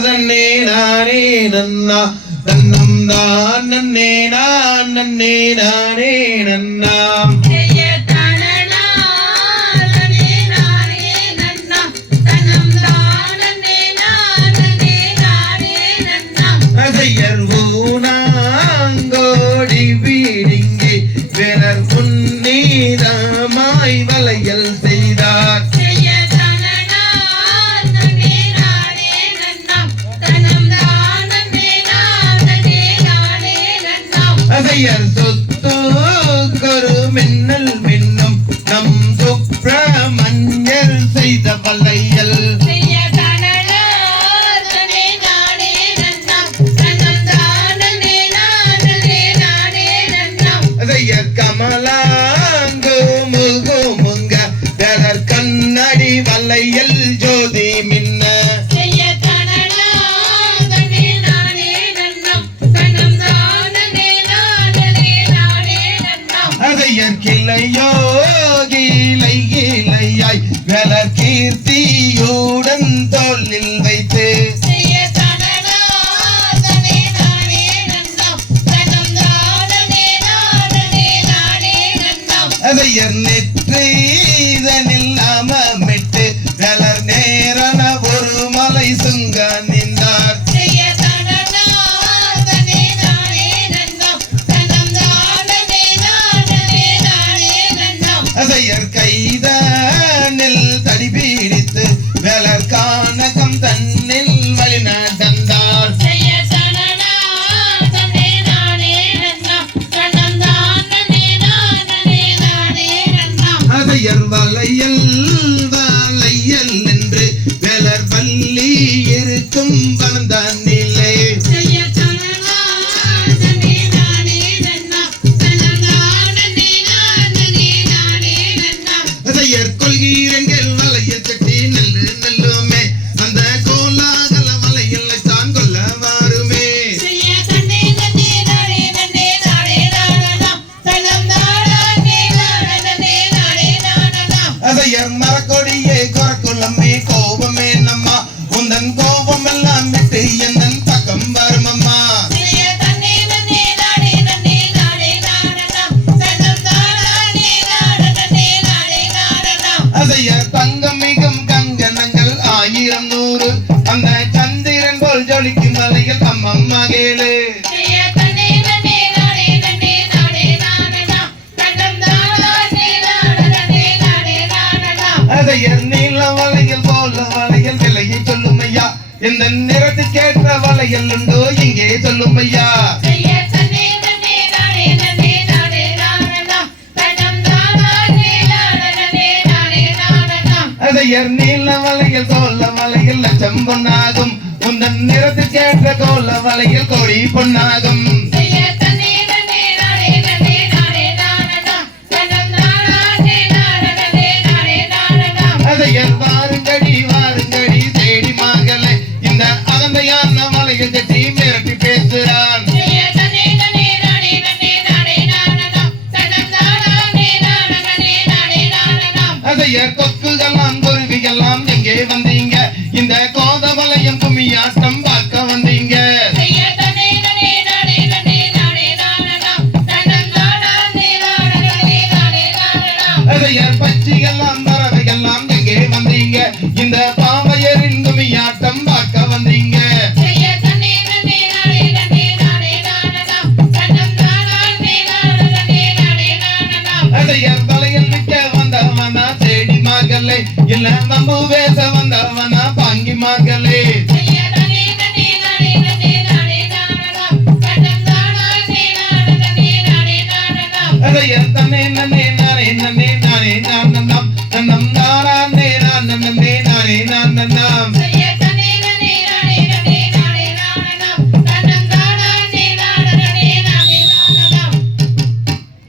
தன்னே நானே நன்னா தன்னம் தான் நன்னே நான் நன்னே நானே நன்னாம் ஊனாங்கோடி வீடிங்கி வேலர் புன்னீதமாய் வளையல் செய்தார் அதையர் சொத்து கொரு மின்னல் மின்னும் நம் சுப்பிரமணியர் செய்த வளையல் கமலாங்கு முகுமுங்க வேலர் கண்ணடி வளையல் ஜோதி மின்ன அதையர் கிளையோகி இலையாய் வேலர் கீர்த்தியுடன் தோளில் வைத்து அதையர் நெற்றிதனில் நாமமிட்டு வேலர் நேரன ஒரு மலை சுங்க நின்றார் அதையர் கைதனில் தடி பீடித்து வேலர் கானகம் தன்னில் வழி நடந்தார் அதையர் வளையல் வளையல் என்று வேலர் பள்ளி இருக்கும் வளர்ந்தான் நிலை அதையர் கொள்கிறங்கள் வளையல் கட்டி நெல்லு நெல்லுமே அந்த கோலாகல வளையல் தான் கொல்ல வாருமே அதையர் மரக்கொடியே கொரக்குள்ளமே கோபமே நம்மா உந்தன் கோபம் எல்லாம் விட்டு எந்தன் பக்கம் வருமம்மா அதையர் தங்கம் மிகும் கங்கணங்கள் 1000 அந்த சந்திரன் போல் ஜொலிக்கும் வலையில் அம்மம் மகேளு அதையர் நீல வளையல் போல வளையல் விலையை சொல்லும் ஐயா இந்த நிறத்துக்கேற்ற வளையல் உண்டோ இங்கே சொல்லும் ஐயா அதையர் நீல வளையல் கோல வளையல் லட்சம் பொன்னாகும் உந்தன் நிறத்துக்கேற்ற கோல வளையல் கோடி பொன்னாகும் அதையர் வாருங்கடி வாருங்கடி தேடி மகளை இந்த அகந்தையான வளையல் கட்டி மிரட்டி பேசுறான் அதையர் கொக்குகளாம் குருவிகளாம் எங்கே வந்தீங்க இந்த கோத வளையம் கும்மியாட்டம் பார்க்க வந்தீங்க அதையர் பச்சிகளாம் பறவைகளாம் எங்கே வந்தீங்க இந்த பாவையரின் கும்மியாட்டம் பார்க்க வந்தீங்க அதையர் வளையல் விற்க வந்தவனா தேடி மகளே இல்ல நம்பு பேச வந்தவனா பாங்கி மகளே